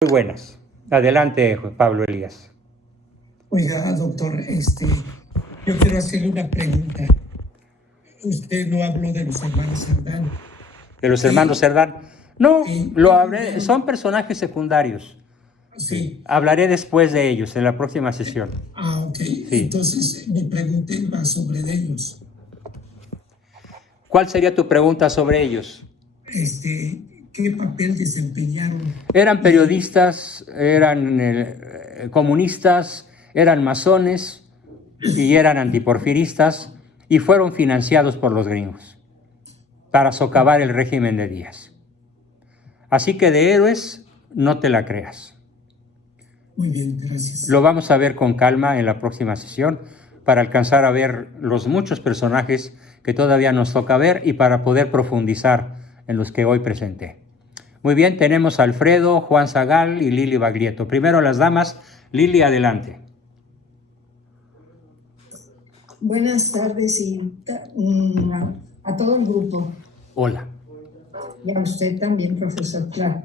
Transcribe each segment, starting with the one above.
Muy buenas. Adelante, Pablo Elías. Oiga, doctor, yo quiero hacerle una pregunta. Usted no habló de los hermanos Cerdán. ¿De los hermanos Cerdán? No, lo hablé, son personajes secundarios. Sí. Hablaré después de ellos, en la próxima sesión. Ok. Sí. Entonces, mi pregunta va sobre ellos. ¿Cuál sería tu pregunta sobre ellos? ¿Qué papel desempeñaron? Eran periodistas, eran comunistas, eran masones y eran antiporfiristas y fueron financiados por los gringos para socavar el régimen de Díaz. Así que de héroes no te la creas. Muy bien, gracias. Lo vamos a ver con calma en la próxima sesión para alcanzar a ver los muchos personajes que todavía nos toca ver y para poder profundizar en los que hoy presenté. Muy bien, tenemos a Alfredo, Juan Zagal y Lili Baglietto. Primero las damas. Lili, adelante. Buenas tardes y a todo el grupo. Hola. Y a usted también, profesor, claro.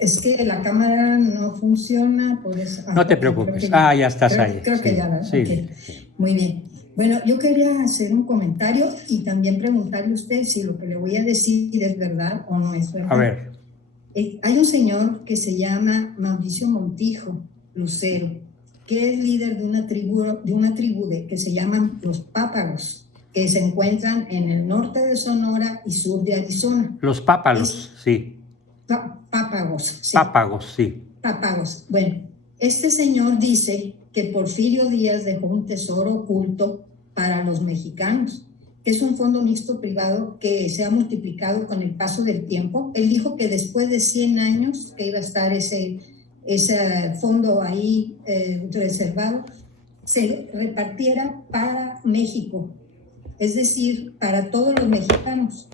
Es que la cámara no funciona, por eso... No te preocupes. Ya estás ahí. Creo que ya, ¿verdad? Sí. Okay. Muy bien. Bueno, yo quería hacer un comentario y también preguntarle a usted si lo que le voy a decir es verdad o no es verdad. A ver. Hay un señor que se llama Mauricio Montijo Lucero, que es líder de una tribu que se llaman los Pápagos, que se encuentran en el norte de Sonora y sur de Arizona. Los Pápagos, sí. Pápagos, sí. Pápagos, sí. Pápagos. Bueno, este señor dice que Porfirio Díaz dejó un tesoro oculto para los mexicanos, que es un fondo mixto privado que se ha multiplicado con el paso del tiempo. Él dijo que después de 100 años que iba a estar ese fondo ahí reservado, se repartiera para México, es decir, para todos los mexicanos,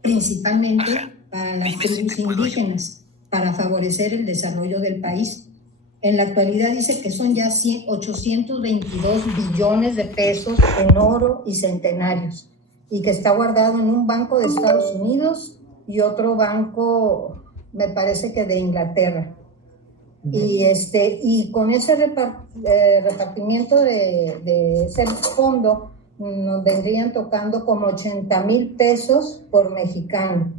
principalmente para las tribus indígenas, para favorecer el desarrollo del país. En la actualidad dice que son ya 822 billones de pesos en oro y centenarios, y que está guardado en un banco de Estados Unidos y otro banco, me parece que de Inglaterra. Y con ese repartimiento de ese fondo nos vendrían tocando como 80,000 pesos por mexicano.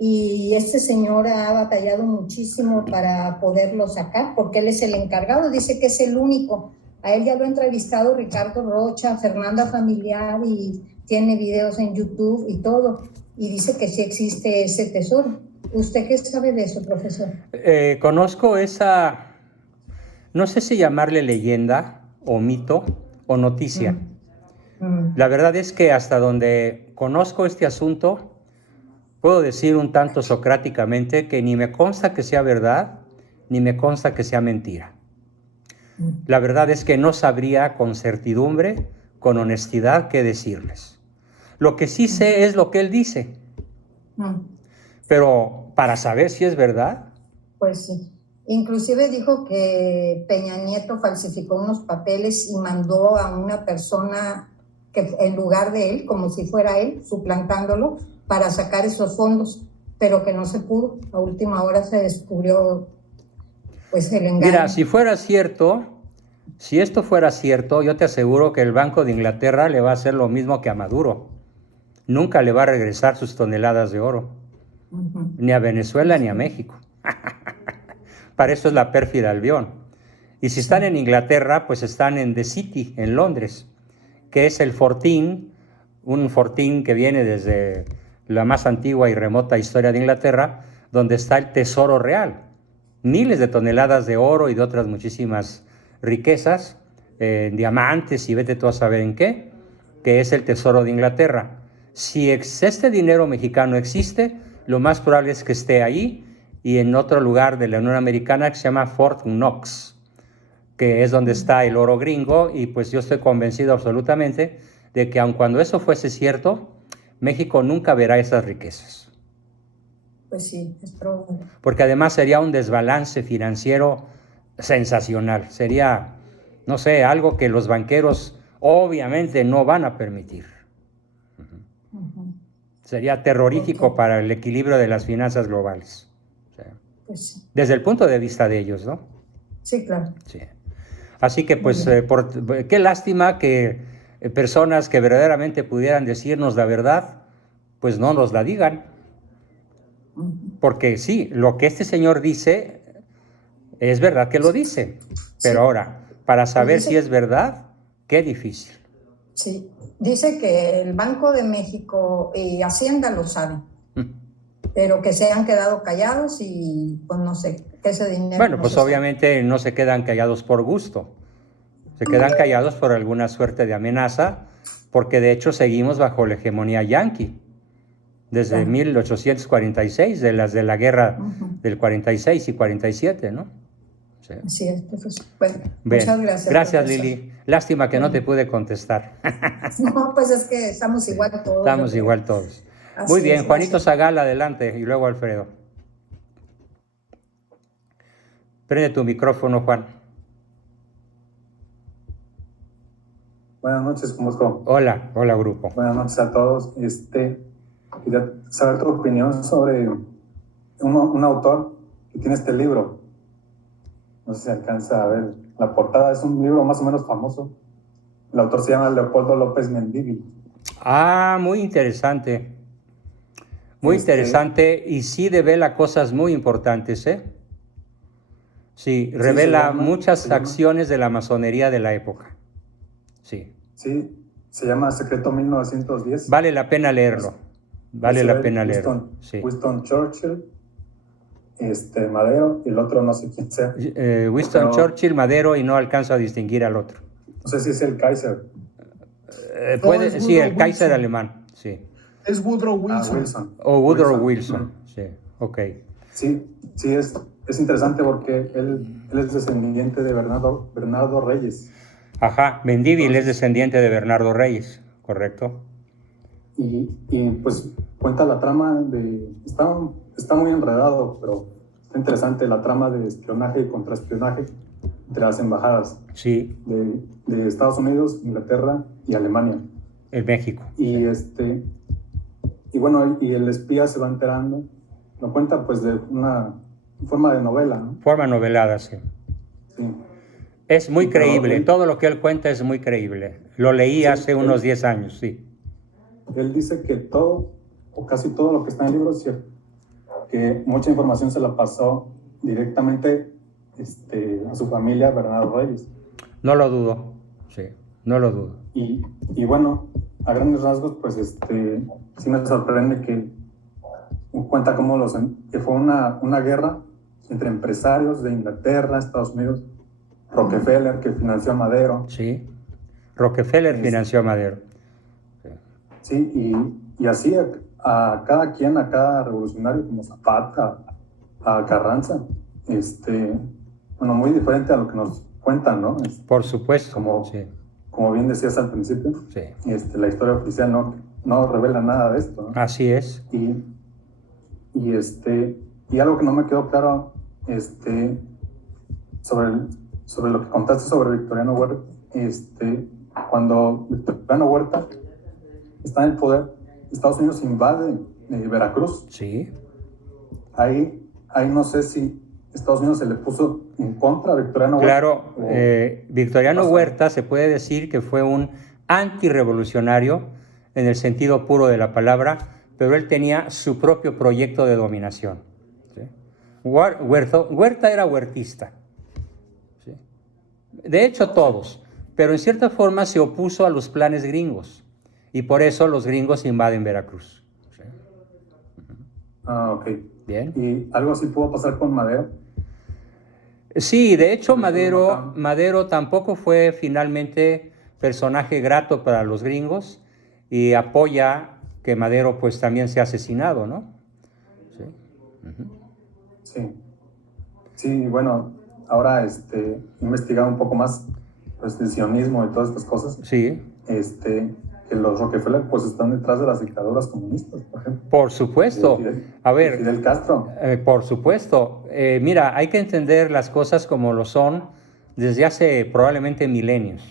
Y este señor ha batallado muchísimo para poderlo sacar, porque él es el encargado, dice que es el único. A él ya lo ha entrevistado Ricardo Rocha, Fernanda Familiar, y tiene videos en YouTube y todo, y dice que sí existe ese tesoro. ¿Usted qué sabe de eso, profesor? Conozco esa, no sé si llamarle leyenda o mito o noticia. La verdad es que hasta donde conozco este asunto, puedo decir un tanto socráticamente que ni me consta que sea verdad, ni me consta que sea mentira. La verdad es que no sabría con certidumbre, con honestidad, qué decirles. Lo que sí sé es lo que él dice. Pero para saber si es verdad... Pues sí. Inclusive dijo que Peña Nieto falsificó unos papeles y mandó a una persona que en lugar de él, como si fuera él, suplantándolo, para sacar esos fondos, pero que no se pudo. A última hora se descubrió pues el engaño. Mira, si fuera cierto, si esto fuera cierto, yo te aseguro que el Banco de Inglaterra le va a hacer lo mismo que a Maduro. Nunca le va a regresar sus toneladas de oro. Ni a Venezuela ni a México. Para eso es la pérfida Albión. Y si están en Inglaterra, pues están en The City, en Londres, que es el fortín, un fortín que viene desde la más antigua y remota historia de Inglaterra, donde está el tesoro real. Miles de toneladas de oro y de otras muchísimas riquezas, diamantes y vete tú a saber en qué, que es el tesoro de Inglaterra. Si este dinero mexicano existe, lo más probable es que esté ahí y en otro lugar de la Unión Americana que se llama Fort Knox, que es donde está el oro gringo, y pues yo estoy convencido absolutamente de que aun cuando eso fuese cierto, México nunca verá esas riquezas. Pues sí, es probable. Porque además sería un desbalance financiero sensacional, sería, no sé, algo que los banqueros obviamente no van a permitir. Sería terrorífico para el equilibrio de las finanzas globales. Sí. Pues sí. Desde el punto de vista de ellos, ¿no? Sí, claro. Sí. Así que, pues, qué lástima que personas que verdaderamente pudieran decirnos la verdad, pues no nos la digan. Porque sí, lo que este señor dice, es verdad que lo dice. Pero Sí. ahora, para saber dice- si es verdad, qué difícil. Sí, dice que el Banco de México y Hacienda lo saben, pero que se han quedado callados y pues no sé, que ese dinero Bueno, no pues se sabe. obviamente no se quedan callados por gusto. Se quedan callados por alguna suerte de amenaza, porque de hecho seguimos bajo la hegemonía yanqui. Desde Ya. 1846, de las de la guerra Ujú. del 46 y 47, ¿no? Sí. Así es, profesor. Bueno, Bien. muchas gracias. Gracias, profesor. Lili. Lástima que no te Bueno. pude contestar. No, pues es que estamos Sí, igual todos. estamos yo creo. igual todos. Así Muy bien, es, Juanito gracias. Zagal, adelante, y luego Alfredo. Prende tu micrófono, Juan. Buenas noches, ¿cómo estás? Hola, hola, grupo. Buenas noches a todos. Quería saber tu opinión sobre un autor que tiene este libro. No sé si alcanza a ver la portada. Es un libro más o menos famoso. El autor se llama Leopoldo López Mendívil. Ah, muy interesante. Muy interesante y sí devela cosas muy importantes, ¿eh? Sí, revela muchas acciones de la masonería de la época. Sí. Sí, se llama Secreto 1910. Vale la pena leerlo. Vale la pena leerlo. Winston, Sí. Winston Churchill, Madero, y el otro no sé quién sea. Winston Churchill, Madero, y no alcanzo a distinguir al otro. No sé si es el Kaiser. Sí, el Kaiser alemán, sí. Es Woodrow Wilson. Wilson. O Woodrow Wilson, sí, ok. Sí, es interesante porque él es descendiente de Bernardo Reyes. Ajá, Mendívil es descendiente de Bernardo Reyes, correcto. Y pues cuenta la trama está muy enredado, pero está interesante la trama de espionaje y contraespionaje entre las embajadas Sí. de Estados Unidos, Inglaterra y Alemania. En México. Y y bueno, y el espía se va enterando, lo cuenta pues de una forma de novela, ¿no? Forma novelada, sí. Sí. Es muy Pero creíble, todo lo que él cuenta es muy creíble. Lo leí hace unos 10 años, sí. Él dice que todo, o casi todo lo que está en el libro es cierto, que mucha información se la pasó directamente a su familia, Bernardo Reyes. No lo dudo, sí, no lo dudo. Y bueno, a grandes rasgos, pues sí me sorprende que cuenta cómo que fue una guerra entre empresarios de Inglaterra, Estados Unidos, Rockefeller, que financió a Madero. Sí, Rockefeller financió a Madero. Sí, y así a cada quien, a cada revolucionario, como Zapata, a Carranza, bueno, muy diferente a lo que nos cuentan, ¿no? Por supuesto, como bien decías al principio, sí. La historia oficial no revela nada de esto, ¿no? Así es. Y algo que no me quedó claro, sobre lo que contaste sobre Victoriano Huerta, cuando Victoriano Huerta está en el poder, Estados Unidos invade Veracruz. Sí. Ahí no sé si Estados Unidos se le puso en contra a Victoriano Huerta. Claro, Victoriano Huerta se puede decir que fue un antirrevolucionario en el sentido puro de la palabra, pero él tenía su propio proyecto de dominación. ¿Sí? Huerta era huertista. ¿Sí? De hecho, todos, pero en cierta forma se opuso a los planes gringos y por eso los gringos invaden Veracruz. ¿Sí? Ok. Bien. ¿Y algo así pudo pasar con Madero? Sí, de hecho Madero tampoco fue finalmente personaje grato para los gringos y apoya que Madero pues también sea asesinado, ¿no? Sí. Sí. Sí, bueno, ahora he investigado un poco más pues, del sionismo y todas estas cosas. Sí. Que los Rockefeller pues están detrás de las dictaduras comunistas, por ejemplo. Por supuesto. A ver. Fidel Castro. Por supuesto. Mira, hay que entender las cosas como lo son desde hace probablemente milenios,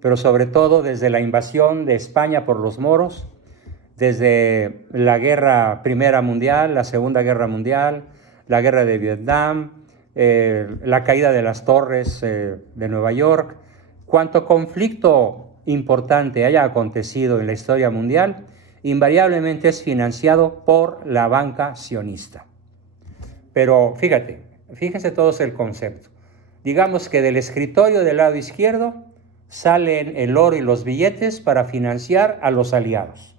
pero sobre todo desde la invasión de España por los moros, desde la Primera Mundial, la Segunda Guerra Mundial, la guerra de Vietnam, la caída de las torres de Nueva York. Cuanto conflicto importante haya acontecido en la historia mundial, invariablemente es financiado por la banca sionista. Pero fíjense todos el concepto. Digamos que del escritorio del lado izquierdo salen el oro y los billetes para financiar a los aliados.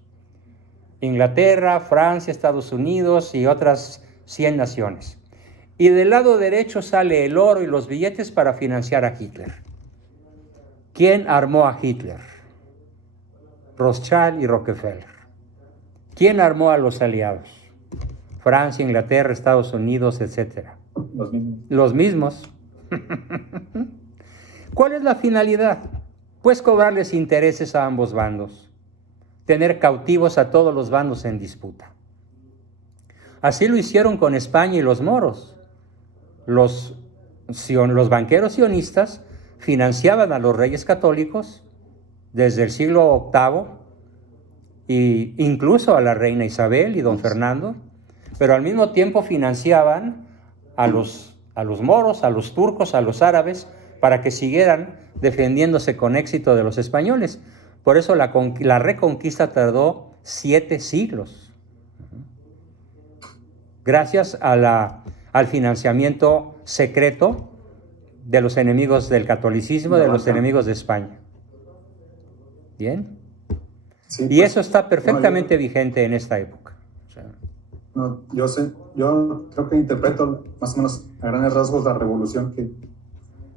Inglaterra, Francia, Estados Unidos y otras 100 naciones. Y del lado derecho sale el oro y los billetes para financiar a Hitler. ¿Quién armó a Hitler? Rothschild y Rockefeller. ¿Quién armó a los aliados? Francia, Inglaterra, Estados Unidos, etc. Los mismos. ¿Cuál es la finalidad? Pues cobrarles intereses a ambos bandos, tener cautivos a todos los bandos en disputa. Así lo hicieron con España y los moros. Los banqueros sionistas financiaban a los reyes católicos desde el siglo VIII e incluso a la reina Isabel y don Fernando, pero al mismo tiempo financiaban a los moros, a los turcos, a los árabes, para que siguieran defendiéndose con éxito de los españoles. Por eso la reconquista tardó 7 siglos, gracias al financiamiento secreto de los enemigos del catolicismo, de los enemigos de España. ¿Bien? Sí, y pues, eso está perfectamente vigente en esta época. O sea, no, yo creo que interpreto más o menos a grandes rasgos la revolución que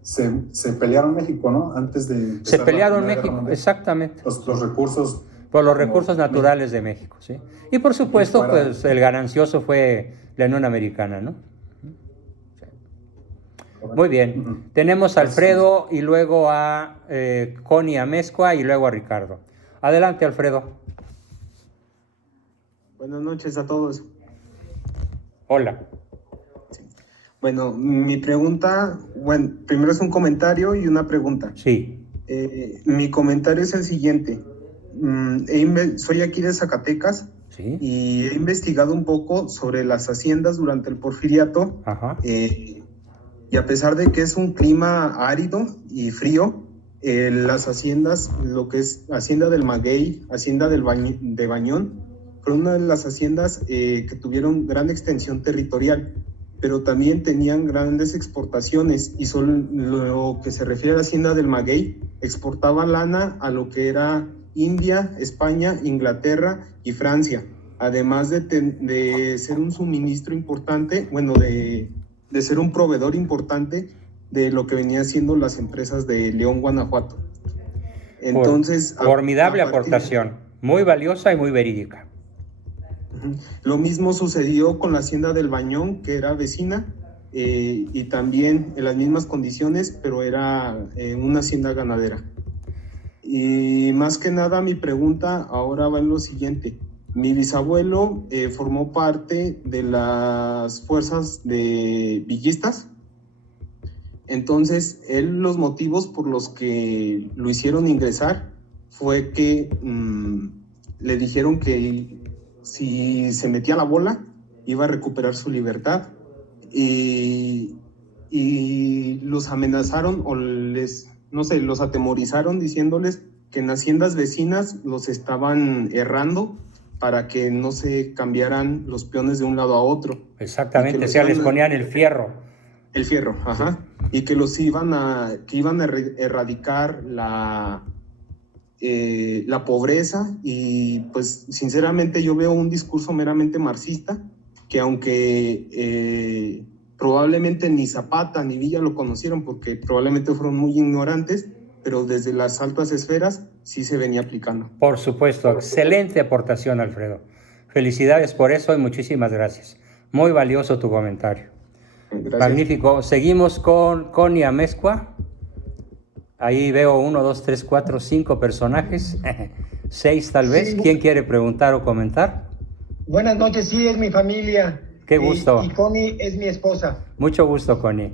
se pelearon México, ¿no? Antes de... Se pelearon México, exactamente. Los recursos... Por los recursos naturales de México, ¿sí? Y por supuesto, pues el ganancioso fue la Unión Americana, ¿no? Muy bien. Tenemos a Alfredo y luego a Connie Amezcua y luego a Ricardo. Adelante, Alfredo. Buenas noches a todos. Hola. Bueno, mi pregunta, primero es un comentario y una pregunta. Sí. Mi comentario es el siguiente. Soy aquí de Zacatecas. Sí. Y he investigado un poco sobre las haciendas durante el Porfiriato. Ajá. Y a pesar de que es un clima árido y frío, las haciendas, lo que es Hacienda del Maguey, Hacienda de Bañón, fue una de las haciendas que tuvieron gran extensión territorial, pero también tenían grandes exportaciones, y solo lo que se refiere a la Hacienda del Maguey exportaba lana a lo que era India, España, Inglaterra y Francia, además de ser un suministro importante, de ser un proveedor importante de lo que venía siendo las empresas de León, Guanajuato. Entonces, formidable aportación, muy valiosa y muy verídica. Lo mismo sucedió con la Hacienda del Bañón, que era vecina, y también en las mismas condiciones, pero era una hacienda ganadera. Y más que nada mi pregunta ahora va en lo siguiente. Mi bisabuelo formó parte de las fuerzas de villistas. Entonces, los motivos por los que lo hicieron ingresar fue que le dijeron que si se metía la bola iba a recuperar su libertad, y los amenazaron o los atemorizaron diciéndoles que en haciendas vecinas los estaban errando para que no se cambiaran los peones de un lado a otro. Exactamente, o sea, les ponían el fierro. El fierro, ajá. Y que iban a erradicar la pobreza, y pues sinceramente yo veo un discurso meramente marxista, que aunque probablemente ni Zapata ni Villa lo conocieron porque probablemente fueron muy ignorantes, pero desde las altas esferas sí se venía aplicando. Por supuesto, excelente aportación, Alfredo. Felicidades por eso y muchísimas gracias. Muy valioso tu comentario. Gracias. Magnífico. Seguimos con Connie Amezcua. Ahí veo 1, 2, 3, 4, 5 personajes. 6 tal vez. Sí. ¿Quién quiere preguntar o comentar? Buenas noches, sí, es mi familia. Qué gusto. Y Connie es mi esposa. Mucho gusto, Connie.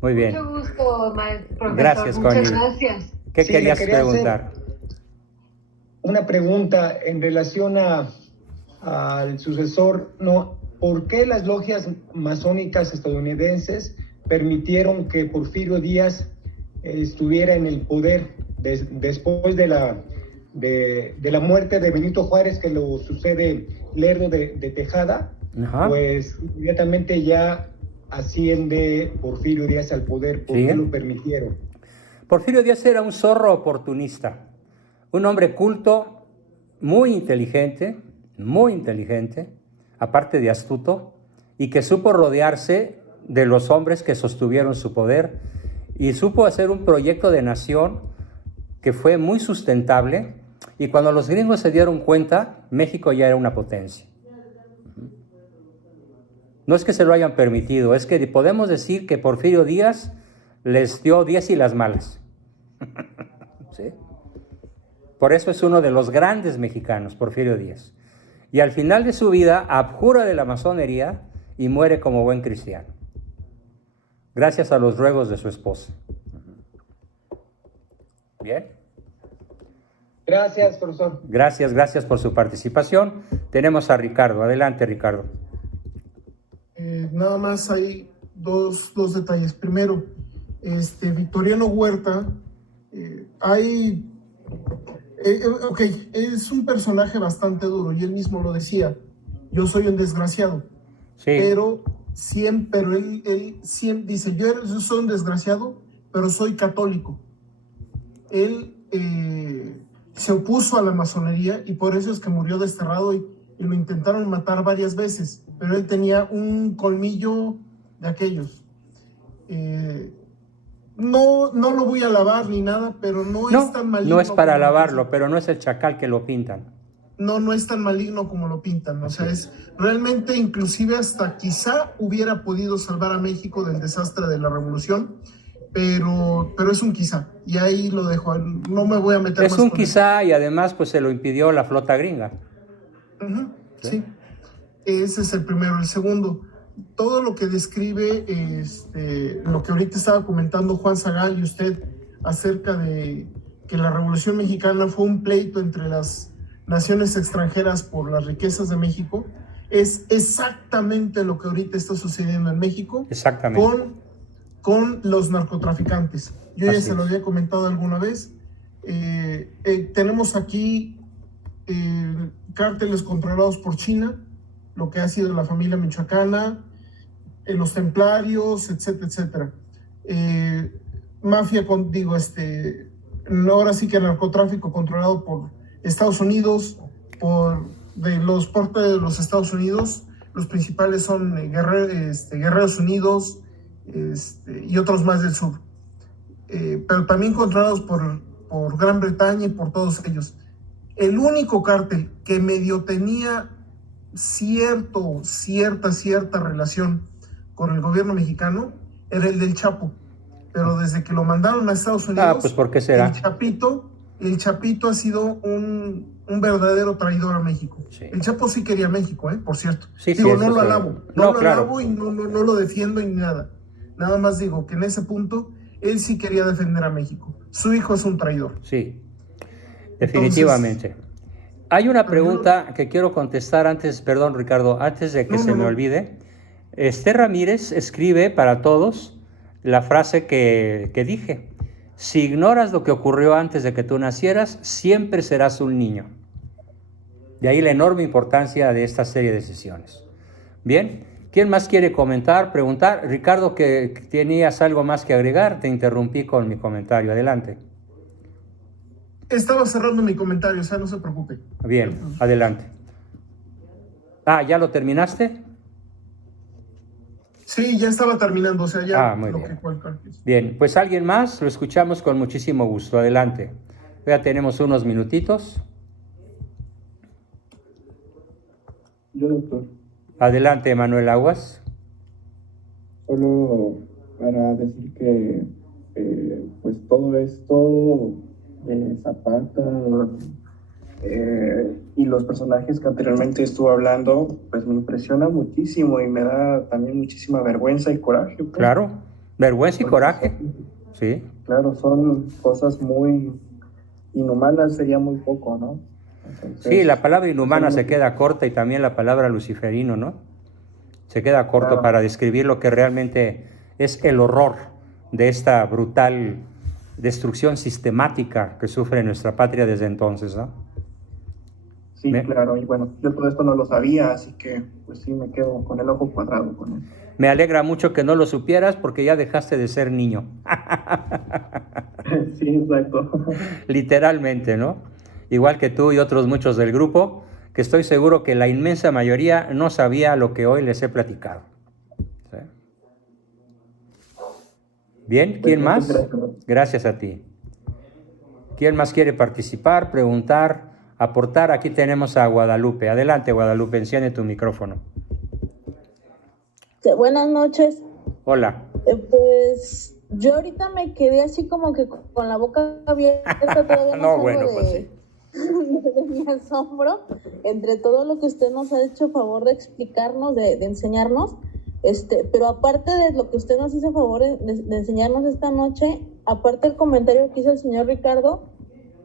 Muy bien. Mucho gusto, profesor. Gracias, Connie. Muchas gracias. ¿Qué querías preguntar? Una pregunta en relación al sucesor, ¿por qué las logias masónicas estadounidenses permitieron que Porfirio Díaz estuviera en el poder después de la muerte de Benito Juárez, que lo sucede Lerdo de Tejada? Ajá. Pues inmediatamente ya asciende Porfirio Díaz al poder. ¿Por qué lo permitieron? Porfirio Díaz era un zorro oportunista, un hombre culto, muy inteligente, aparte de astuto, y que supo rodearse de los hombres que sostuvieron su poder y supo hacer un proyecto de nación que fue muy sustentable, y cuando los gringos se dieron cuenta, México ya era una potencia. No es que se lo hayan permitido, es que podemos decir que Porfirio Díaz les dio 10 y las malas. ¿Sí? Por eso es uno de los grandes mexicanos, Porfirio Díaz. Y al final de su vida abjura de la masonería y muere como buen cristiano, gracias a los ruegos de su esposa. Bien. Gracias, profesor. Gracias por su participación. Tenemos a Ricardo. Adelante, Ricardo. Nada más hay dos detalles. Primero, Victoriano Huerta, es un personaje bastante duro y él mismo lo decía. Yo soy un desgraciado. Sí. Pero él siempre dice, yo soy un desgraciado, pero soy católico. Él se opuso a la masonería y por eso es que murió desterrado y lo intentaron matar varias veces, pero él tenía un colmillo de aquellos. No lo voy a alabar ni nada, pero no es tan maligno. No es para alabarlo, pero no es el chacal que lo pintan. No es tan maligno como lo pintan. O sea, es realmente, inclusive hasta quizá hubiera podido salvar a México del desastre de la revolución, pero es un quizá. Y ahí lo dejo. No me voy a meter más. Es un quizá y además pues se lo impidió la flota gringa. Sí. Ese es el primero. El segundo, todo lo que describe, lo que ahorita estaba comentando Juan Zagal y usted acerca de que la Revolución Mexicana fue un pleito entre las naciones extranjeras por las riquezas de México, es exactamente lo que ahorita está sucediendo en México. Exactamente. Con los narcotraficantes. Yo ya se lo había comentado alguna vez. Tenemos aquí cárteles controlados por China, lo que ha sido la familia michoacana, los templarios, etcétera, etcétera. Mafia, ahora sí que el narcotráfico controlado por Estados Unidos, de los portes de los Estados Unidos. Los principales son Guerreros Unidos y otros más del sur. Pero también controlados por Gran Bretaña y por todos ellos. El único cártel que medio tenía cierta relación con el gobierno mexicano era el del Chapo, pero desde que lo mandaron a Estados Unidos, pues ¿por qué será? El Chapito ha sido un verdadero traidor a México. Sí. El Chapo sí quería México, por cierto. No lo alabo, alabo y no lo defiendo ni nada. Nada más digo que en ese punto él sí quería defender a México. Su hijo es un traidor. Sí, definitivamente. Entonces, hay una pregunta que quiero contestar antes, perdón Ricardo, antes de que me olvide. Esther Ramírez escribe para todos la frase que dije. Si ignoras lo que ocurrió antes de que tú nacieras, siempre serás un niño. De ahí la enorme importancia de esta serie de sesiones. Bien, ¿quién más quiere comentar, preguntar? Ricardo, que tenías algo más que agregar, te interrumpí con mi comentario. Adelante. Estaba cerrando mi comentario, o sea, no se preocupe. Bien, adelante. ¿Ya lo terminaste? Sí, ya estaba terminando, o sea, ya muy bien. Bien, pues alguien más, lo escuchamos con muchísimo gusto. Adelante. Ya tenemos unos minutitos. Yo, doctor. Adelante, Manuel Aguas. Solo para decir que pues todo esto de Zapata y los personajes que anteriormente estuvo hablando, pues me impresiona muchísimo y me da también muchísima vergüenza y coraje. Pues. Claro, vergüenza y coraje, sí. Claro, son cosas muy inhumanas, sería muy poco, ¿no? Entonces, sí, la palabra inhumana se queda corta y también la palabra luciferino, ¿no? Se queda corto Claro. para describir lo que realmente es el horror de esta brutal destrucción sistemática que sufre nuestra patria desde entonces, ¿no? Sí, claro, y bueno, yo todo esto no lo sabía, así que pues sí me quedo con el ojo cuadrado con eso. Me alegra mucho que no lo supieras porque ya dejaste de ser niño. Sí, exacto. Literalmente, ¿no? Igual que tú y otros muchos del grupo, que estoy seguro que la inmensa mayoría no sabía lo que hoy les he platicado. ¿Sí? Bien, ¿quién Pues, más? muchas gracias. Gracias a ti. ¿Quién más quiere participar, preguntar, aportar? Aquí tenemos a Guadalupe. Adelante, Guadalupe, enciende tu micrófono. Buenas noches. Hola. Pues yo ahorita me quedé así como que con la boca abierta, todavía no, No, salgo bueno, de, pues sí. de mi asombro entre todo lo que usted nos ha hecho favor de explicarnos, de enseñarnos. Pero aparte de lo que usted nos hizo favor de enseñarnos esta noche, aparte del comentario que hizo el señor Ricardo,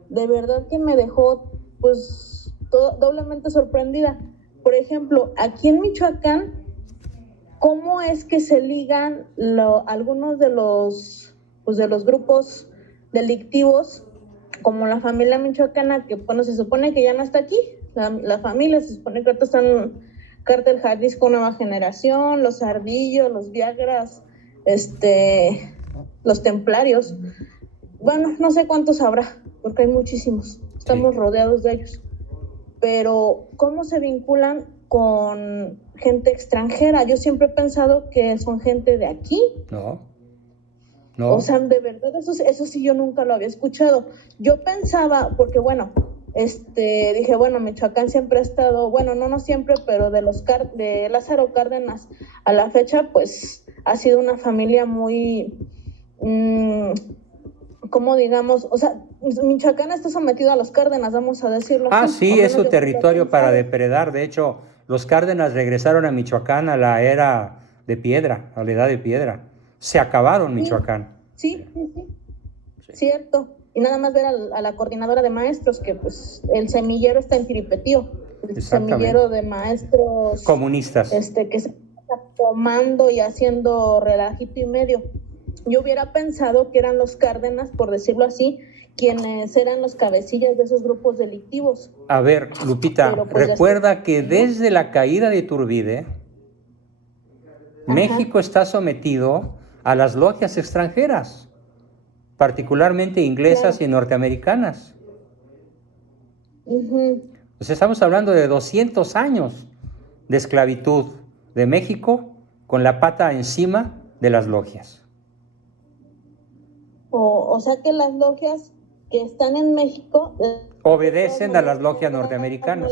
de verdad que me dejó pues doblemente sorprendida. Por ejemplo, aquí en Michoacán, ¿cómo es que se ligan algunos de los grupos delictivos, como la familia michoacana, que bueno, se supone que ya no está aquí, la familia, se supone que ahorita están Cártel Jalisco Nueva Generación, los Ardillos, los Viagras, los Templarios? Bueno, no sé cuántos habrá, porque hay muchísimos, estamos rodeados de ellos. Pero, ¿cómo se vinculan con gente extranjera? Yo siempre he pensado que son gente de aquí. No. O sea, de verdad, eso sí yo nunca lo había escuchado. Yo pensaba, porque bueno, dije, bueno, Michoacán siempre ha estado, bueno, no siempre, pero de Lázaro Cárdenas a la fecha, pues ha sido una familia muy, como digamos, o sea, Michoacán está sometido a los Cárdenas, vamos a decirlo así. Sí, es su territorio para depredar. De hecho, los Cárdenas regresaron a Michoacán a la era de piedra, a la edad de piedra. Se acabaron Michoacán. Sí. Cierto. Y nada más ver a la coordinadora de maestros, que pues el semillero está en Tiripetío, el semillero de maestros comunistas, que se está tomando y haciendo relajito y medio. Yo hubiera pensado que eran los Cárdenas, por decirlo así, quienes eran los cabecillas de esos grupos delictivos. A ver, Lupita, pues recuerda que desde la caída de Iturbide, México está sometido a las logias extranjeras, particularmente inglesas y norteamericanas. Pues estamos hablando de 200 años de esclavitud de México con la pata encima de las logias. O sea que las logias que están en México obedecen a las logias norteamericanas.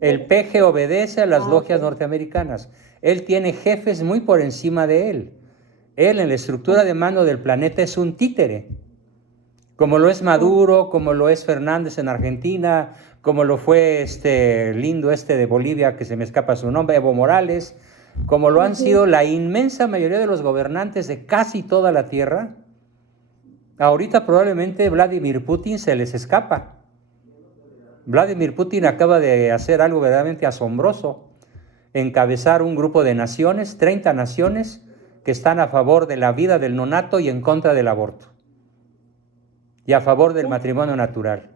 El PG obedece a las logias norteamericanas. Él tiene jefes muy por encima de él. Él en la estructura de mando del planeta es un títere, como lo es Maduro, como lo es Fernández en Argentina, como lo fue lindo de Bolivia, que se me escapa su nombre, Evo Morales, como lo han sido la inmensa mayoría de los gobernantes de casi toda la Tierra. Ahorita probablemente Vladimir Putin se les escapa. Vladimir Putin acaba de hacer algo verdaderamente asombroso, encabezar un grupo de naciones, 30 naciones, que están a favor de la vida del nonato y en contra del aborto, y a favor del matrimonio natural.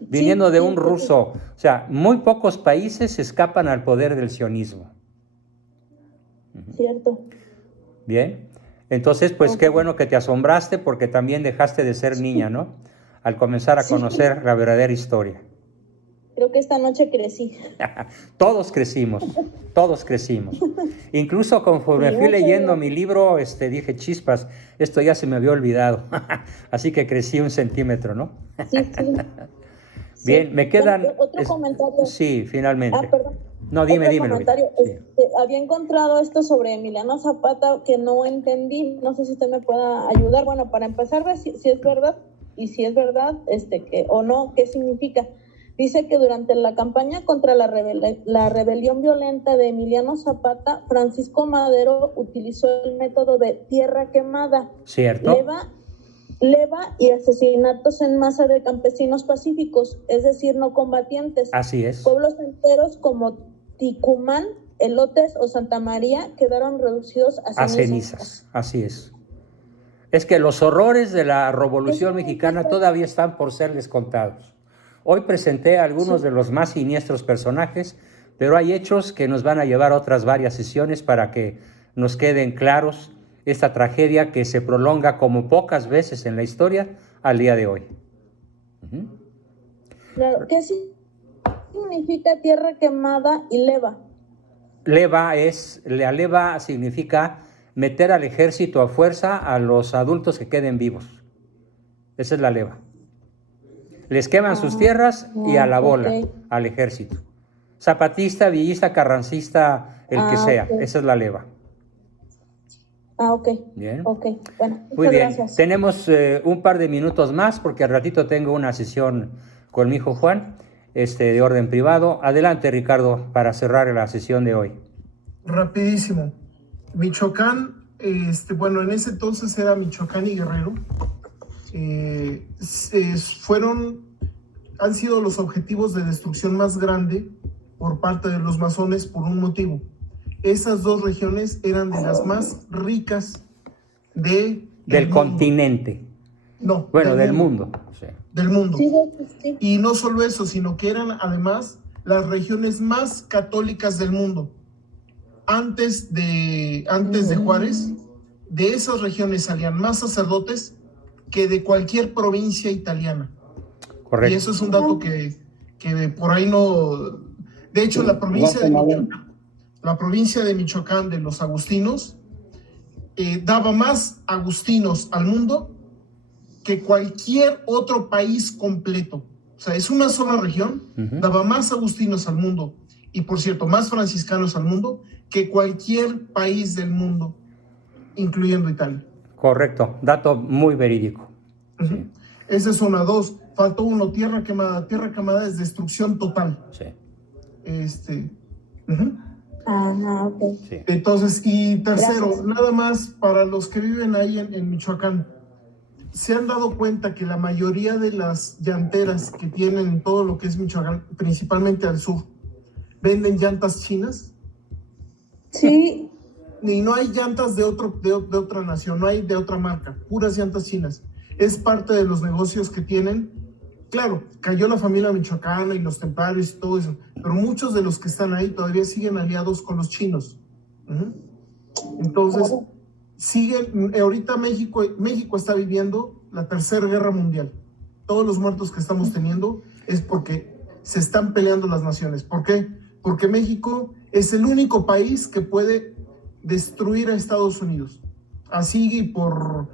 Viniendo de un ruso, o sea, muy pocos países escapan al poder del sionismo. Cierto. Bien, entonces pues qué bueno que te asombraste, porque también dejaste de ser niña, ¿no? Al comenzar a conocer la verdadera historia. Creo que esta noche crecí. Todos crecimos. Incluso conforme fui leyendo mi libro, dije, chispas, esto ya se me había olvidado. Así que crecí 1 centímetro, ¿no? Sí. Bien, me quedan... Otro comentario. Sí, finalmente. Perdón. No, dime. Sí. Había encontrado esto sobre Emiliano Zapata que no entendí. No sé si usted me pueda ayudar. Bueno, para empezar, ver si es verdad, y si es verdad, que o no, ¿qué significa? Dice que durante la campaña contra la rebelión violenta de Emiliano Zapata, Francisco Madero utilizó el método de tierra quemada, ¿cierto?, leva y asesinatos en masa de campesinos pacíficos, es decir, no combatientes. Así es. Pueblos enteros como Ticumán, Elotes o Santa María quedaron reducidos a cenizas. Así es. Es que los horrores de la Revolución Mexicana todavía están por ser descontados. Hoy presenté a algunos de los más siniestros personajes, pero hay hechos que nos van a llevar a otras varias sesiones para que nos queden claros esta tragedia que se prolonga como pocas veces en la historia al día de hoy. Claro. ¿Qué significa tierra quemada y leva? La leva significa meter al ejército a fuerza a los adultos que queden vivos. Esa es la leva. Les queman sus tierras y a la bola, al ejército. Zapatista, villista, carrancista, el que sea. Esa es la leva. Ok. Bien. Ok, bueno, Muy bien. Gracias. Tenemos un par de minutos más porque al ratito tengo una sesión con mi hijo Juan, de orden privado. Adelante, Ricardo, para cerrar la sesión de hoy. Rapidísimo. Michoacán, bueno, en ese entonces era Michoacán y Guerrero. Han sido los objetivos de destrucción más grande por parte de los masones por un motivo. Esas dos regiones eran de las más ricas del continente. No. Bueno, del mundo. Sí. Del mundo. Sí. Y no solo eso, sino que eran además las regiones más católicas del mundo. Antes de Juárez, de esas regiones salían más sacerdotes que de cualquier provincia italiana. Correcto. Y eso es un dato que por ahí no... De hecho, la provincia de Michoacán, de los agustinos, daba más agustinos al mundo que cualquier otro país completo. O sea, es una sola región, daba más agustinos al mundo y, por cierto, más franciscanos al mundo que cualquier país del mundo, incluyendo Italia. Correcto, dato muy verídico. Sí. Esa es una. Dos, faltó uno, tierra quemada. Tierra quemada es destrucción total. Sí. Ok. Sí. Entonces, y tercero, Gracias. nada más para los que viven ahí en Michoacán, ¿se han dado cuenta que la mayoría de las llanteras que tienen en todo lo que es Michoacán, principalmente al sur, venden llantas chinas? Sí. Y no hay llantas de otra nación, no hay de otra marca, puras llantas chinas. Es parte de los negocios que tienen. Claro, cayó la familia michoacana y los templarios y todo eso, pero muchos de los que están ahí todavía siguen aliados con los chinos. Entonces, ahorita México está viviendo la Tercera Guerra Mundial. Todos los muertos que estamos teniendo es porque se están peleando las naciones. ¿Por qué? Porque México es el único país que puede destruir a Estados Unidos. Así y por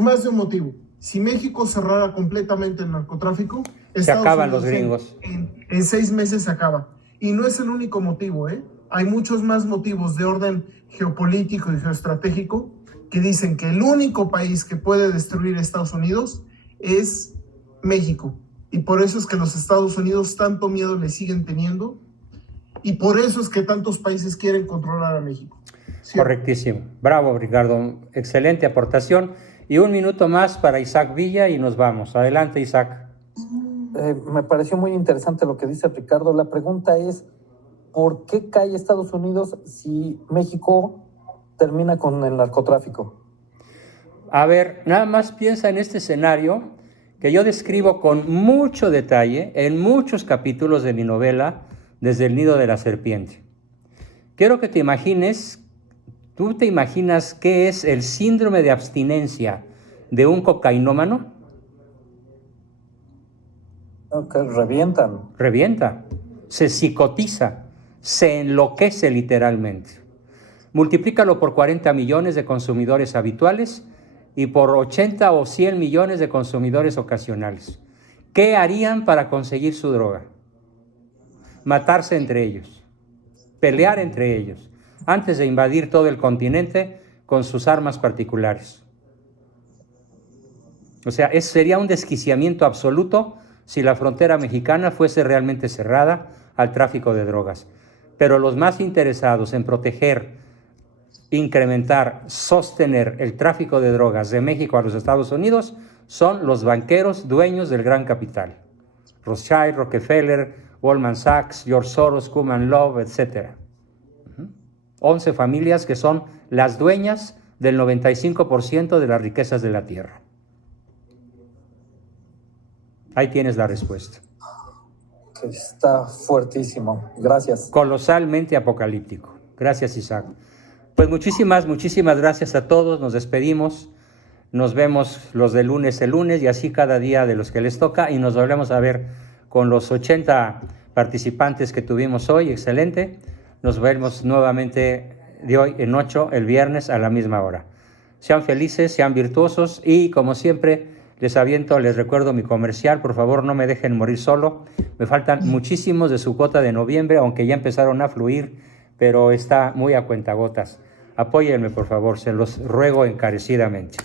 más de un motivo. Si México cerrara completamente el narcotráfico, se acaban los gringos. En 6 meses se acaba. Y no es el único motivo, ¿eh? Hay muchos más motivos de orden geopolítico y geoestratégico que dicen que el único país que puede destruir a Estados Unidos es México. Y por eso es que los Estados Unidos tanto miedo le siguen teniendo y por eso es que tantos países quieren controlar a México. ¿Sí? Correctísimo. Bravo, Ricardo. Excelente aportación. Y un minuto más para Isaac Villa y nos vamos. Adelante, Isaac. Me pareció muy interesante lo que dice Ricardo. La pregunta es, ¿por qué cae Estados Unidos si México termina con el narcotráfico? A ver, nada más piensa en este escenario que yo describo con mucho detalle en muchos capítulos de mi novela, Desde el nido de la serpiente. Quiero que te imagines, ¿tú te imaginas qué es el síndrome de abstinencia de un cocainómano? Que revientan. Revienta, se psicotiza, se enloquece literalmente. Multiplícalo por 40 millones de consumidores habituales y por 80 o 100 millones de consumidores ocasionales. ¿Qué harían para conseguir su droga? Matarse entre ellos, pelear entre ellos, antes de invadir todo el continente con sus armas particulares. O sea, sería un desquiciamiento absoluto si la frontera mexicana fuese realmente cerrada al tráfico de drogas. Pero los más interesados en proteger, incrementar, sostener el tráfico de drogas de México a los Estados Unidos son los banqueros dueños del gran capital. Rothschild, Rockefeller, Goldman Sachs, George Soros, Kuman Love, etc. 11 familias que son las dueñas del 95% de las riquezas de la tierra. Ahí tienes la respuesta. Está fuertísimo. Gracias. Colosalmente apocalíptico. Gracias, Isaac. Pues muchísimas gracias a todos. Nos despedimos. Nos vemos los de lunes el lunes y así cada día de los que les toca. Y nos volvemos a ver con los 80 participantes que tuvimos hoy. Excelente. Nos vemos nuevamente de hoy en 8 el viernes a la misma hora. Sean felices, sean virtuosos y como siempre les recuerdo mi comercial. Por favor, no me dejen morir solo. Me faltan muchísimos de su cuota de noviembre, aunque ya empezaron a fluir, pero está muy a cuentagotas. Apóyenme, por favor, se los ruego encarecidamente.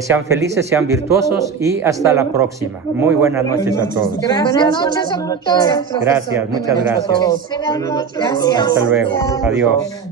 Sean felices, sean virtuosos y hasta la próxima. Muy buenas noches a todos. Buenas noches a todos. Gracias, muchas gracias. Buenas noches. Hasta luego. Adiós.